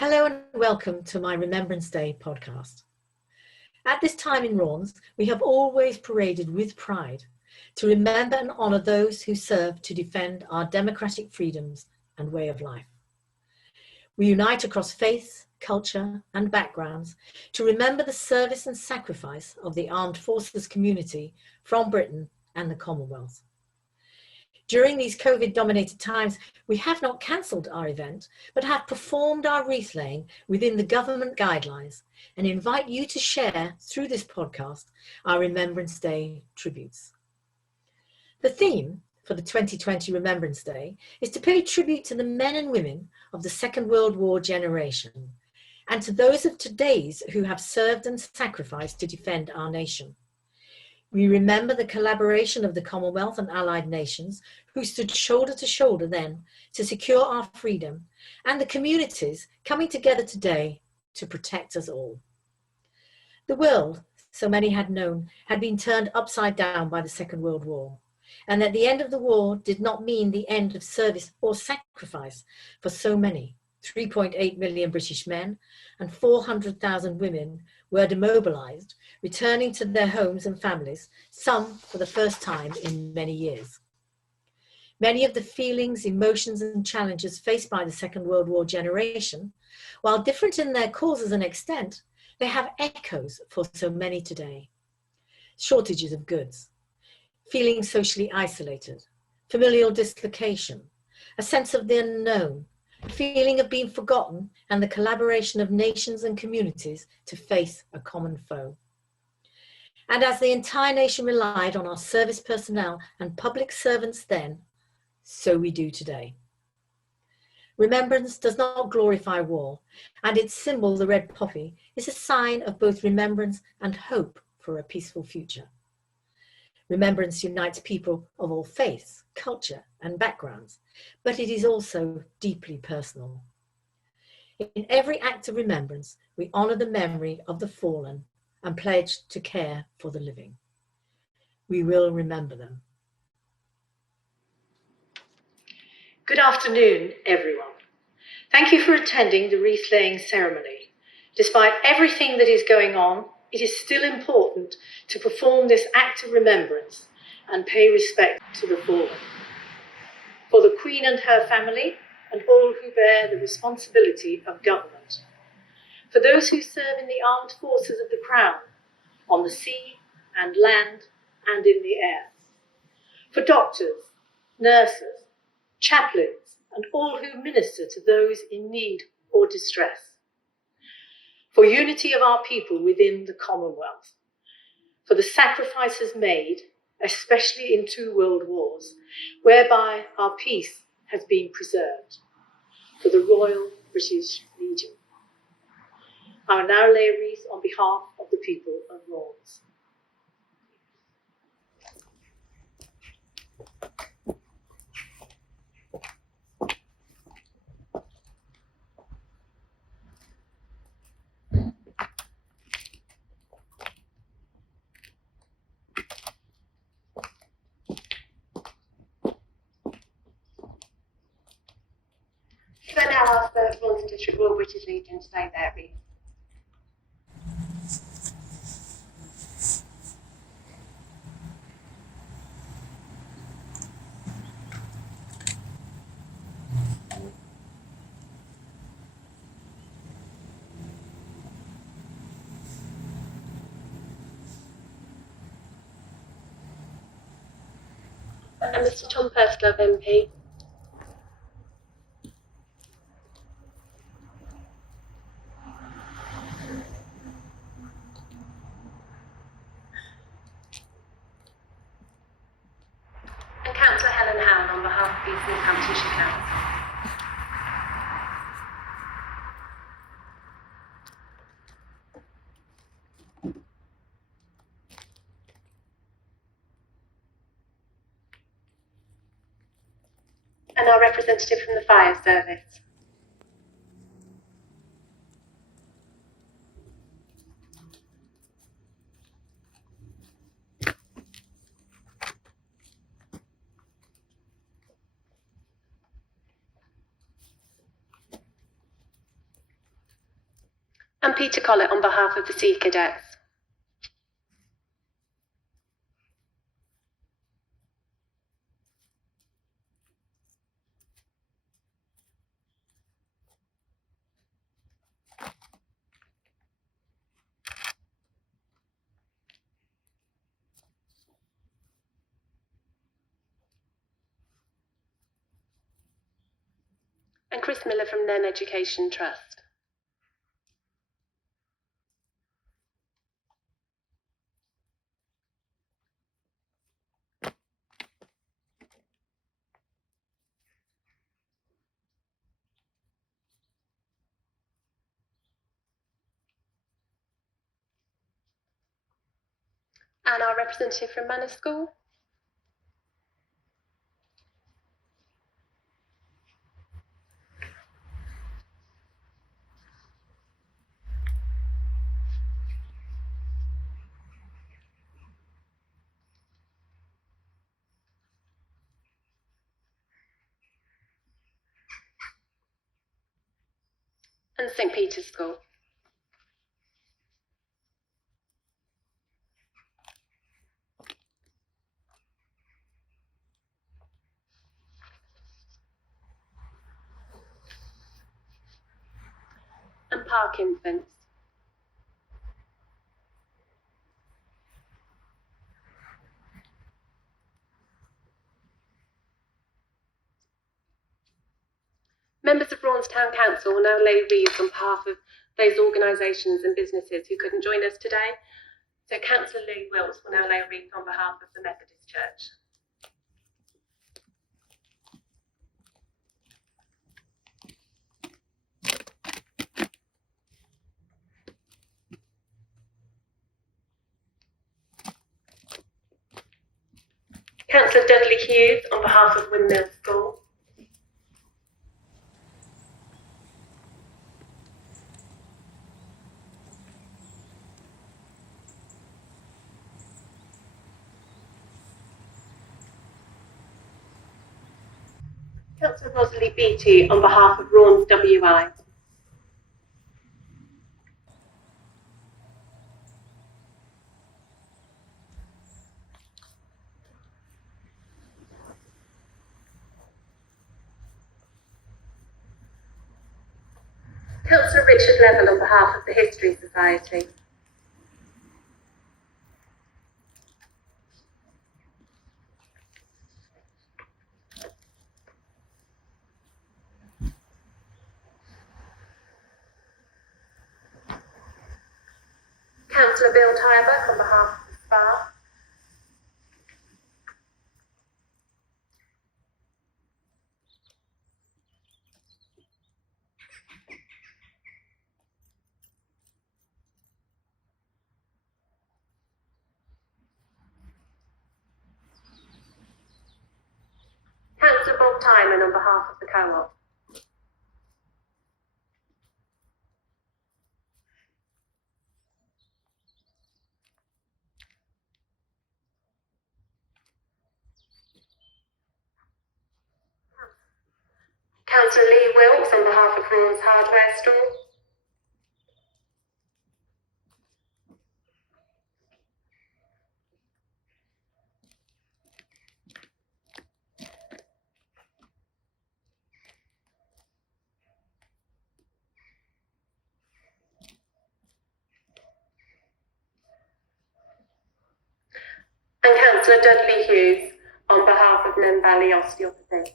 Hello and welcome to my Remembrance Day podcast. At this time in Raunds, we have always paraded with pride to remember and honour those who serve to defend our democratic freedoms and way of life. We unite across faiths, culture and backgrounds to remember the service and sacrifice of the armed forces community from Britain and the Commonwealth. During these COVID-dominated times, we have not cancelled our event, but have performed our wreath laying within the government guidelines and invite you to share through this podcast our Remembrance Day tributes. The theme for the 2020 Remembrance Day is to pay tribute to the men and women of the Second World War generation and to those of today's who have served and sacrificed to defend our nation. We remember the collaboration of the Commonwealth and allied nations who stood shoulder to shoulder then to secure our freedom, and the communities coming together today to protect us all. The world, so many had known, had been turned upside down by the Second World War, and that the end of the war did not mean the end of service or sacrifice for so many. 3.8 million British men and 400,000 women were demobilised, returning to their homes and families, some for the first time in many years. Many of the feelings, emotions and challenges faced by the Second World War generation, while different in their causes and extent, they have echoes for so many today. Shortages of goods, feeling socially isolated, familial dislocation, a sense of the unknown, a feeling of being forgotten, and the collaboration of nations and communities to face a common foe. And as the entire nation relied on our service personnel and public servants then, so we do today. Remembrance does not glorify war, and its symbol, the red poppy, is a sign of both remembrance and hope for a peaceful future. Remembrance unites people of all faiths, culture and backgrounds, but it is also deeply personal. In every act of remembrance, we honour the memory of the fallen and pledge to care for the living. We will remember them. Good afternoon, everyone. Thank you for attending the wreath-laying ceremony. Despite everything that is going on, it is still important to perform this act of remembrance and pay respect to the fallen. For the Queen and her family and all who bear the responsibility of government. For those who serve in the armed forces of the Crown, on the sea and land and in the air. For doctors, nurses, chaplains and all who minister to those in need or distress. For unity of our people within the Commonwealth, for the sacrifices made, especially in 2 world wars, whereby our peace has been preserved, for the Royal British Legion. I will now lay a wreath on behalf of the people of Raunds. Can I now ask the Raunds District Royal British Legion to lay their wreath? And Mr Tom Purslove MP. And Councillor Helen Howell on behalf of the East Northamptonshire Council. And our representative from the Fire Service. And Peter Collett on behalf of the Sea Cadets. And Chris Miller from Nen Education Trust. And our representative from Manor School. And St Peter's School. And Park Infants. Members of Raunds Town Council will now lay wreaths on behalf of those organisations and businesses who couldn't join us today. So Councillor Lee Wilts will now lay a wreath on behalf of the Methodist Church. Councillor Dudley Hughes on behalf of Windmill School. Councillor Rosalie Beattie on behalf of Raunds WI. Councillor Richard Level on behalf of the History Society. Councillor Bill Tyberg on behalf of the SPA. Councillor Bob Timon on behalf of the Co-op. Councillor Lee Wilkes on behalf of Raunds Hardware Store. And Councillor Dudley Hughes on behalf of Nen Valley Osteopathy.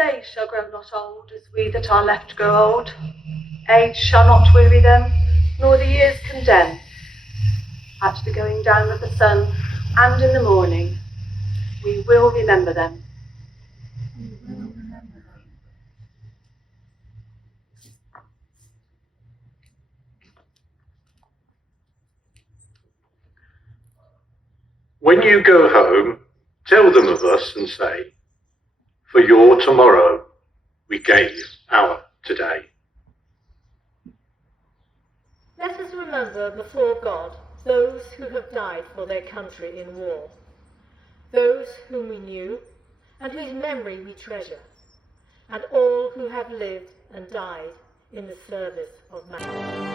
They shall grow not old, as we that are left grow old. Age shall not weary them, nor the years condemn. At the going down of the sun, and in the morning, we will remember them. When you go home, tell them of us and say, for your tomorrow we gave our today. Let us remember before God those who have died for their country in war, those whom we knew and whose memory we treasure, and all who have lived and died in the service of man.